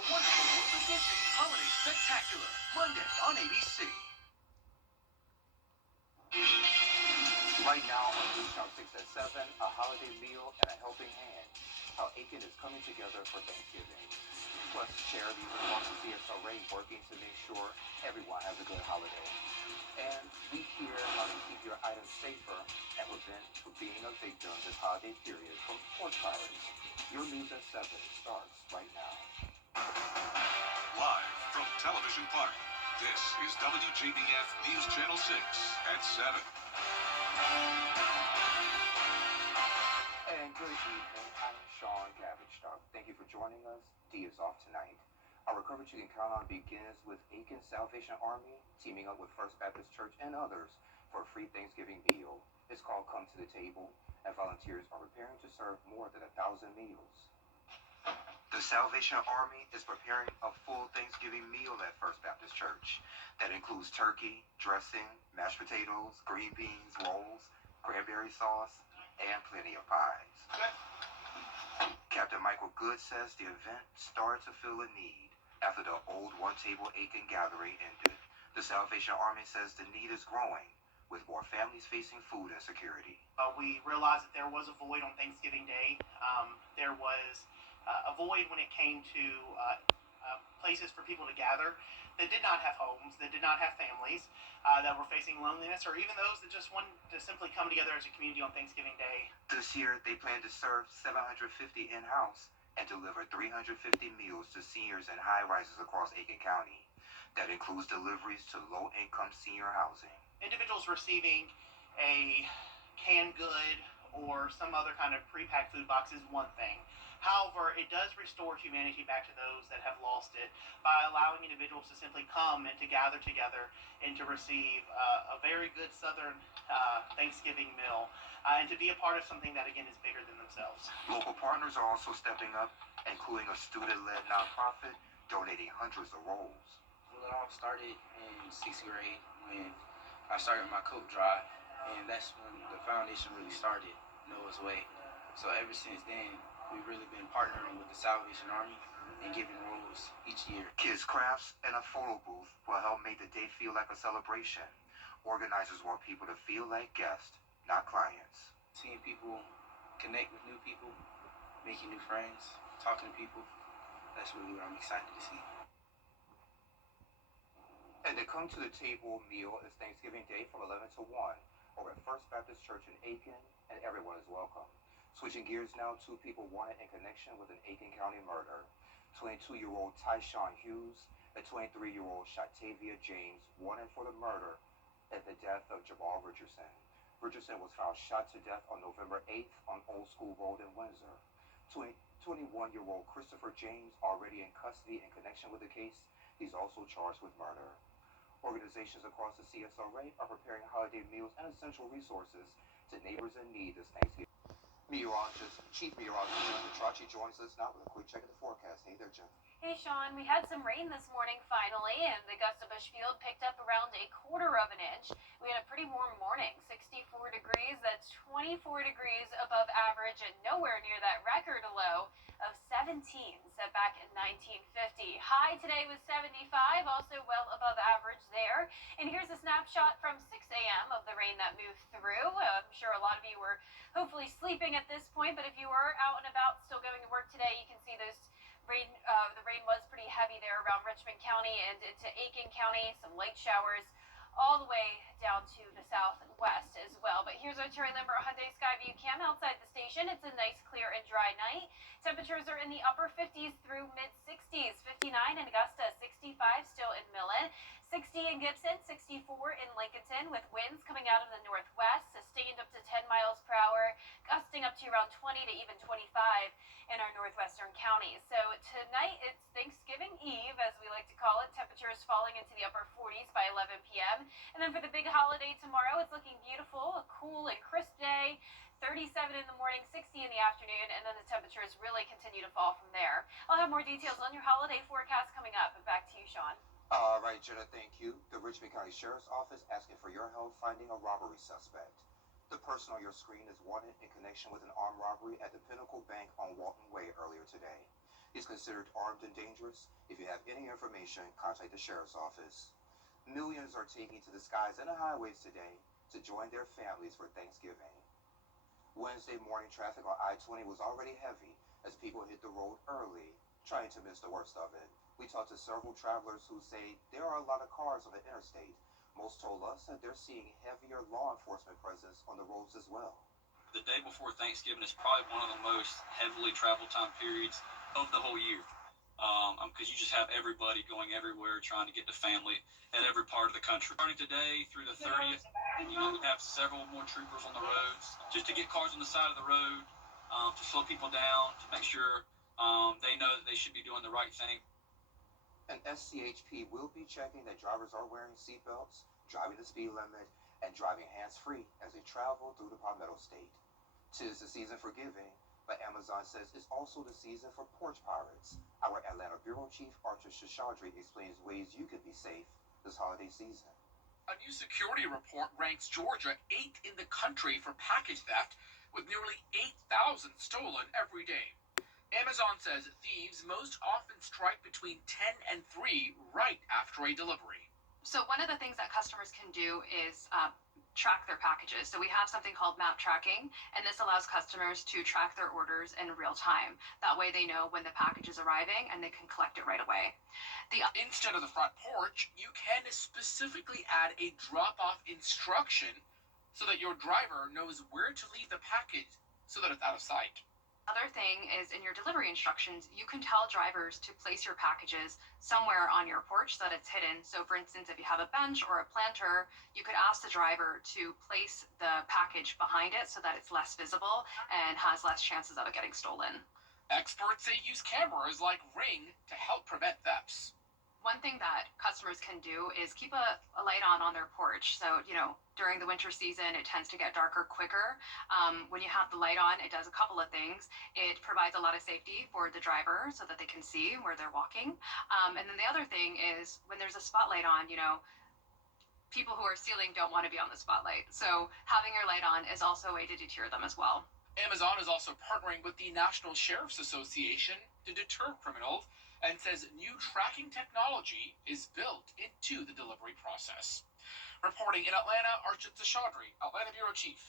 The wonderful World of Disney Holiday Spectacular, Monday on ABC. Right now on News Channel 6 at 7, a holiday meal and a helping hand. How Aiken is coming together for Thanksgiving. Plus, charities across the CSRA working to make sure everyone has a good holiday. And we hear how to keep your items safer and prevent from being a victim this holiday period from porch pirates. Your News at 7 starts right now. Live from Television Park, this is WJBF News Channel 6 at 7. And good evening, I'm Sean Cabbage. Thank you for joining us. D is off tonight. Our coverage you can count on begins with Aiken Salvation Army teaming up with First Baptist Church and others for a free Thanksgiving meal. It's called Come to the Table, and volunteers are preparing to serve more than 1,000 meals. The Salvation Army is preparing a full Thanksgiving meal at First Baptist Church that includes turkey, dressing, mashed potatoes, green beans, rolls, cranberry sauce, and plenty of pies. Captain Michael Good says the event started to fill a need after the old one-table Aiken gathering ended. The Salvation Army says the need is growing, with more families facing food insecurity. We realized that there was a void on Thanksgiving Day. There was a void when it came to places for people to gather that did not have homes, that did not have families, that were facing loneliness, or even those that just wanted to simply come together as a community on Thanksgiving Day. This year, they plan to serve 750 in-house and deliver 350 meals to seniors in high-rises across Aiken County. That includes deliveries to low-income senior housing. Individuals receiving a canned good or some other kind of pre-packed food box is one thing. However, it does restore humanity back to those that have lost it by allowing individuals to simply come and to gather together and to receive a very good Southern Thanksgiving meal and to be a part of something that, again, is bigger than themselves. Local partners are also stepping up, including a student-led nonprofit donating hundreds of rolls. Well, it all started in 6th grade when I started my coat drive, and that's when the foundation really started Noah's Way. So ever since then, we've really been partnering with the Salvation Army and giving rolls each year. Kids crafts and a photo booth will help make the day feel like a celebration. Organizers want people to feel like guests, not clients. Seeing people connect with new people, making new friends, talking to people, that's really what I'm excited to see. And the Come to the Table meal is Thanksgiving Day from 11 to 1 over at First Baptist Church in Aiken, and everyone is welcome. Switching gears now, 2 people wanted in connection with an Aiken County murder. 22-year-old Tyshawn Hughes and 23-year-old Shatavia James wanted for the murder and the death of Jamal Richardson. Richardson was found shot to death on November 8th on Old School Road in Windsor. 21-year-old Christopher James already in custody in connection with the case. He's also charged with murder. Organizations across the CSRA are preparing holiday meals and essential resources to neighbors in need this Thanksgiving. Chief Meteorologist Jennifer Tracci joins us now with a quick check of the forecast. Hey there, Jen. Hey, Sean. We had some rain this morning finally, and the Augusta Bush Field picked up around 1/4 of an inch. We had a pretty warm morning, 64 degrees. That's 24 degrees above average and nowhere near that record low of 17 set back in 1950. High today was 75, also well above average there. And here's a snapshot from 6 a.m. of the rain that moved through. I'm sure a lot of you were hopefully sleeping at this point, but if you were out and about still going to work today, you can see those rain. The rain was pretty heavy there around Richmond County and into Aiken County. Some light showers all the way down to the southwest as well. But here's our Terry Lambert Hyundai Skyview cam outside the station. It's a nice, clear, and dry night. Temperatures are in the upper 50s through mid-60s. 59 in Augusta, 65 still in Millen, 60 in Gibson, 64 in Lincolnton, with winds coming out of the northwest, sustained up to 10 miles per hour, gusting up to around 20 to even 25 in our northwestern counties. So tonight it's Thanksgiving Eve, as we like to call it. Temperatures falling into the upper 40s by 11 p.m. And then for the big holiday tomorrow, it's looking beautiful, a cool and crisp day. 37 in the morning, 60 in the afternoon, and then the temperatures really continue to fall from there. I'll have more details on your holiday forecast coming up. But back to you, Sean. All right, Jenna, thank you. The Richmond County Sheriff's Office asking for your help finding a robbery suspect. The person on your screen is wanted in connection with an armed robbery at the Pinnacle Bank on Walton Way earlier today. He's considered armed and dangerous. If you have any information, contact the sheriff's office. Millions are taking to the skies and the highways today to join their families for Thanksgiving. Wednesday morning traffic on I-20 was already heavy as people hit the road early, trying to miss the worst of it. We talked to several travelers who say there are a lot of cars on the interstate. Most told us that they're seeing heavier law enforcement presence on the roads as well. The day before Thanksgiving is probably one of the most heavily traveled time periods of the whole year. Because you just have everybody going everywhere trying to get to family at every part of the country. Starting today through the 30th, we have several more troopers on the roads just to get cars on the side of the road, to slow people down, to make sure they know that they should be doing the right thing. And SCHP will be checking that drivers are wearing seatbelts, driving the speed limit, and driving hands-free as they travel through the Palmetto State. 'Tis the season for giving, but Amazon says it's also the season for porch pirates. Our Atlanta Bureau Chief Archer Shashadri explains ways you could be safe this holiday season. A new security report ranks Georgia 8th in the country for package theft, with nearly 8,000 stolen every day. Amazon says thieves most often strike between 10 and 3 right after a delivery. So one of the things that customers can do is track their packages. So we have something called map tracking, and this allows customers to track their orders in real time. That way they know when the package is arriving and they can collect it right away. Instead of the front porch, you can specifically add a drop-off instruction so that your driver knows where to leave the package so that it's out of sight. Other thing is in your delivery instructions, you can tell drivers to place your packages somewhere on your porch so that it's hidden. So for instance, if you have a bench or a planter, you could ask the driver to place the package behind it so that it's less visible and has less chances of it getting stolen. Experts say use cameras like Ring to help prevent thefts. One thing that customers can do is keep a light on their porch. So, during the winter season, it tends to get darker quicker. When you have the light on, it does a couple of things. It provides a lot of safety for the driver so that they can see where they're walking. And then the other thing is when there's a spotlight on, people who are stealing don't want to be on the spotlight. So having your light on is also a way to deter them as well. Amazon is also partnering with the National Sheriff's Association to deter criminals and says new tracking technology is built into the delivery process. Reporting in Atlanta, Archit Seshadri, Atlanta Bureau Chief.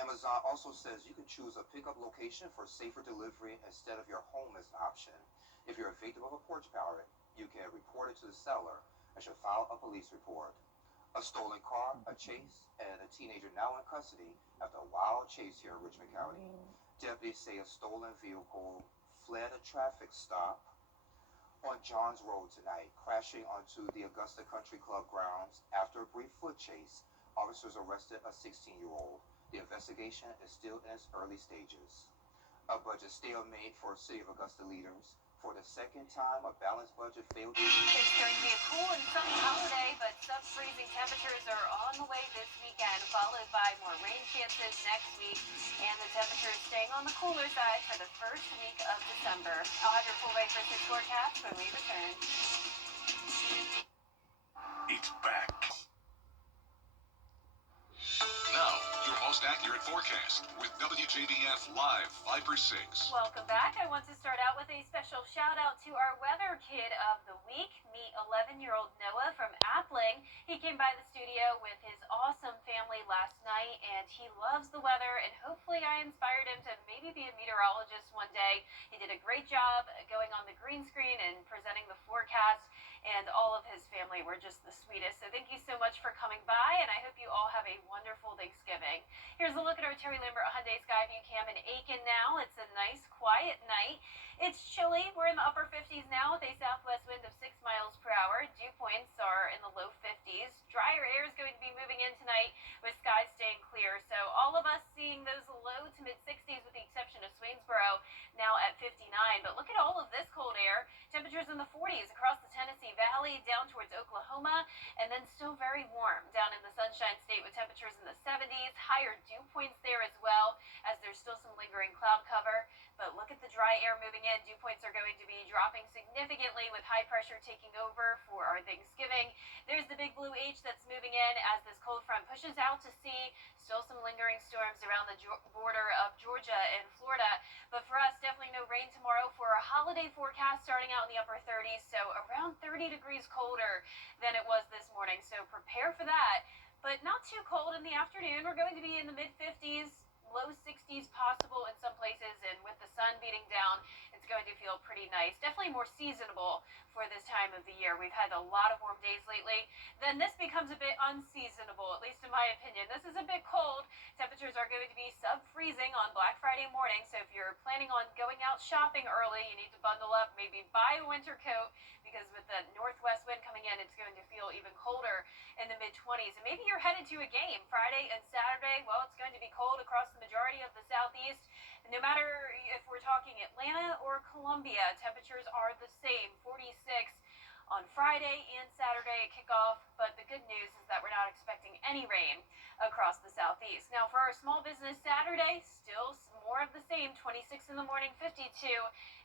Amazon also says you can choose a pickup location for safer delivery instead of your home as an option. If you're a victim of a porch pirate, you can report it to the seller and should file a police report. A stolen car, a chase, and a teenager now in custody after a wild chase here in Richmond County. Deputies say a stolen vehicle fled a traffic stop on Johns Road tonight, crashing onto the Augusta Country Club grounds. After a brief foot chase, officers arrested a 16-year-old. The investigation is still in its early stages. A budget stalemate for City of Augusta leaders. For the second time, a balanced budget failed. It's going to be a cool and sunny holiday, but sub-freezing temperatures are on the way this weekend, followed by more rain chances next week, and the temperatures staying on the cooler side for the first week of December. I'll have your full Wake for 6 forecast when we return. It's back. Now, your most accurate forecast with WJBF Live 5/6. Welcome back. I want to start out with a special shout out to our weather kid of the week. Meet 11-year-old Noah from Appling. He came by the studio with his awesome family last night, and he loves the weather, and hopefully I inspired him to maybe be a meteorologist one day. He did a great job going on the green screen and presenting the forecast, and all of his family were just the sweetest. So thank you so much for coming by, and I hope you all have a wonderful Thanksgiving. Here's a look at our Terry Lambert Hyundai Skyview Cam in Aiken now. It's a nice, quiet night. It's chilly. We're in the upper 50s now with a southwest wind of 6 miles per hour. Dew points are in the low 50s. Drier air is going to be moving in tonight with skies staying clear. So all of us seeing those low to mid 60s with the exception of Swainsboro now at 59. But look at all of this cold air. Temperatures in the 40s across the Tennessee Valley down towards Oklahoma, and then still very warm down in the Sunshine State with temperatures in the 70s. Higher dew points there as well, as there's still some lingering cloud cover. But look at the dry air moving in, dew points are going to be dropping significantly with high pressure taking over for our Thanksgiving. There's the big blue H that's moving in as this cold front pushes out to sea. Still some lingering storms around the border of Georgia and Florida. But for us, definitely no rain tomorrow for our holiday forecast starting out in the upper 30s. So around 30 degrees colder than it was this morning. So prepare for that. But not too cold in the afternoon. We're going to be in the mid 50s. Low 60s possible in some places, and with the sun beating down, it's going to feel pretty nice. Definitely more seasonable for this time of the year. We've had a lot of warm days lately. Then this becomes a bit unseasonable, at least in my opinion. This is a bit cold. Temperatures are going to be sub-freezing on Black Friday morning, so if you're planning on going out shopping early, you need to bundle up, maybe buy a winter coat, because with the northwest wind coming in, it's going to feel even colder in the mid-20s. And maybe you're headed to a game Friday and Saturday. Well, it's going to be cold across the majority of the southeast. And no matter if we're talking Atlanta or Columbia, temperatures are the same, 46 on Friday and Saturday at kickoff. But the good news is that we're not expecting any rain across the southeast. Now, for our small business Saturday, still more of the same, 26 in the morning, 52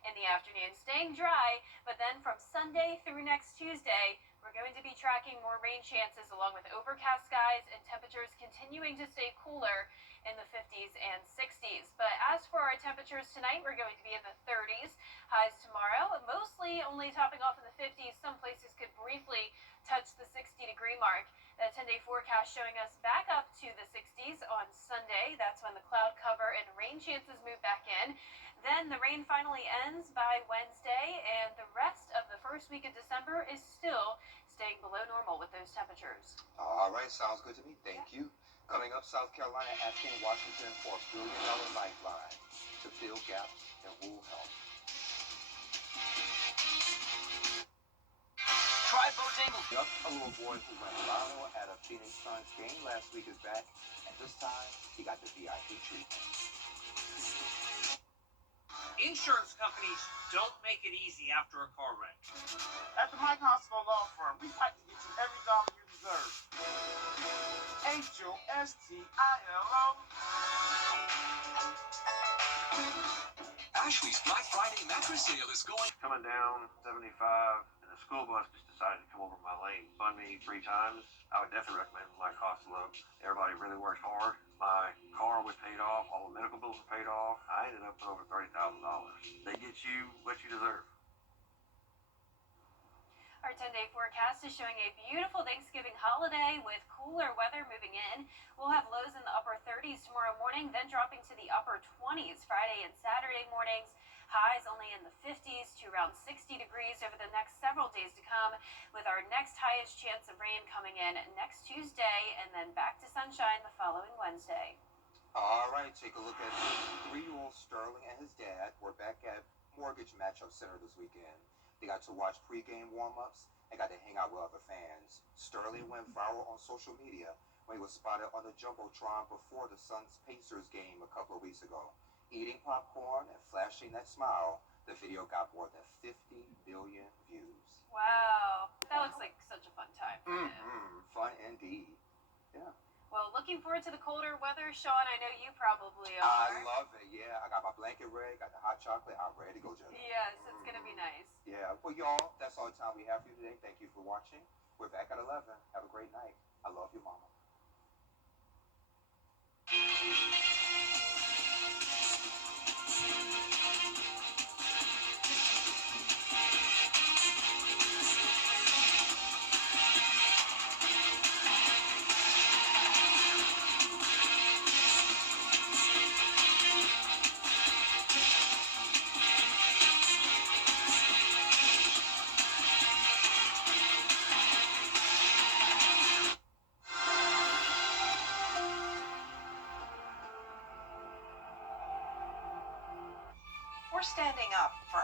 in the afternoon, staying dry. But then from Sunday through next Tuesday, we're going to be tracking more rain chances along with overcast skies and temperatures continuing to stay cooler in the 50s and 60s. But as for our temperatures tonight, we're going to be in the 30s. Highs tomorrow, mostly only topping off in the 50s. Some places could briefly touch the 60-degree mark. The 10-day forecast showing us back up to the 60s on Sunday. That's when the cloud cover and rain chances move back in. Then the rain finally ends by Wednesday, and the rest of the first week of December is still staying below normal with those temperatures. All right, sounds good to me. Thank you. Coming up, South Carolina asking Washington for $1 billion lifeline to fill gaps in rural health. Try Bojangles. Yep, a little boy who went viral at a Phoenix Suns game last week is back, and this time he got the VIP treatment. Insurance companies don't make it easy after a car wreck. At the Mike Hospital Law Firm, we fight to get you every dollar you deserve. HOSTILO. Ashley's Black Friday mattress sale is going. Coming down 75, and the school bus just decided to come over my lane, fund me 3 times. I would definitely recommend Mike Hospital. Everybody really worked hard. My car was paid off. All the medical bills were paid off. I ended up with over $30,000. They get you what you deserve. Our 10-day forecast is showing a beautiful Thanksgiving holiday with cooler weather moving in. We'll have lows in the upper 30s tomorrow morning, then dropping to the upper 20s Friday and Saturday mornings. Highs only in the 50s to around 60 degrees over the next several days to come, with our next highest chance of rain coming in next Tuesday, and then back to sunshine the following Wednesday. All right, take a look at 3-year-old Sterling and his dad. We're back at Mortgage Matchup Center this weekend. They got to watch pregame warm-ups and got to hang out with other fans. Sterling went viral on social media when he was spotted on the Jumbotron before the Suns-Pacers game a couple of weeks ago. Eating popcorn and flashing that smile, the video got more than 50 billion views. Wow, that looks like such a fun time for him. Fun indeed. Yeah. Well, looking forward to the colder weather, Sean. I know you probably are. I love it. Yeah, I got my blanket ready, got the hot chocolate. I'm ready to go, Jenna. Yes, it's going to be nice. Yeah. Well, y'all, that's all the time we have for you today. Thank you for watching. We're back at 11. Have a great night. I love you, Mama. We're standing up for